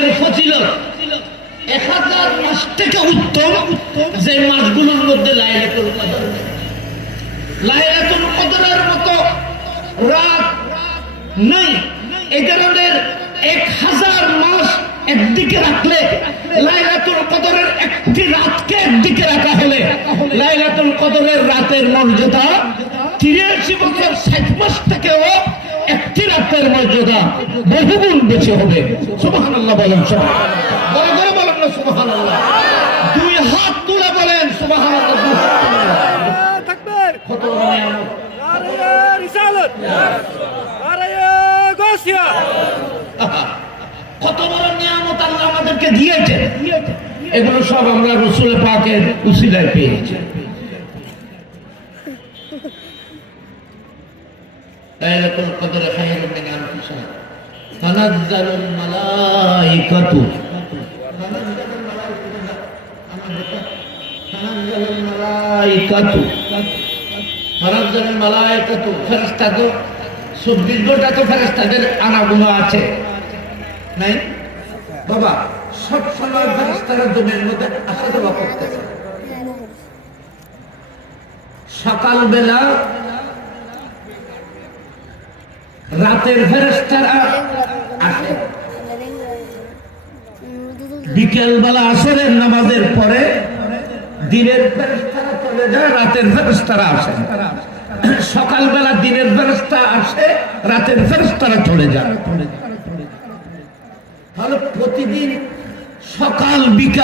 এর ফজিলত 1000 মাস থেকে উত্তম যে মাসগুলোর মধ্যে লাইলাতুল কদর। লাইলাতুল কদরের মতো রাত নাই। এই ধরনের 1000 মাস একদিকে রাখলে লাইলাতুল কদরের একটি রাতকে একদিকে রাখা হলে লাইলাতুল কদরের রাতের মর্যাদা 83 বছর 60 মাস থেকেও একটি রাতের মর্যাদা বহুগুণ বেশি হবে। সুবহানাল্লাহ বলেন, বড় করে বলেন না সুবহানাল্লাহ। দুই হাত তুলে বলেন সুবহানাল্লাহ। তাকবীর, কত বড় নিয়ামত, নারে রিসালাত, নারে গাউসিয়া। কত বড় নিয়ামত আল্লাহ আমাদেরকে দিয়েছেন। এগুলো সব আমরা রাসূল পাকের উসিলায় পেয়েছি। লাইলাতুল কদর খায়রুম মিন আলফি শাহর। তানাজ্জালুল মালায়েকাতু, তানাজ্জালুল মালায়েকাতু, তানাজ্জালুল মালায়েকাতু। ফেরেশতা তো 24 ঘন্টা তো ফেরেশতাদের আনাগোনা আছে নাই বাবা? সব সময় ফেরেশতারা জমির মধ্যে আসা যাওয়া করতেছে। সকালবেলা রাতের ফেরেশতারা আসে, বিকেলবেলা আসরের নামাজের পরে দিনের ফেরেশতারা চলে যায়, রাতের ফেরেশতারা আসে। সকালবেলা দিনের ফেরেশতা আসে, রাতের ফেরেশতারা চলে যায়। তাহলে প্রতিদিন সকাল বিকাল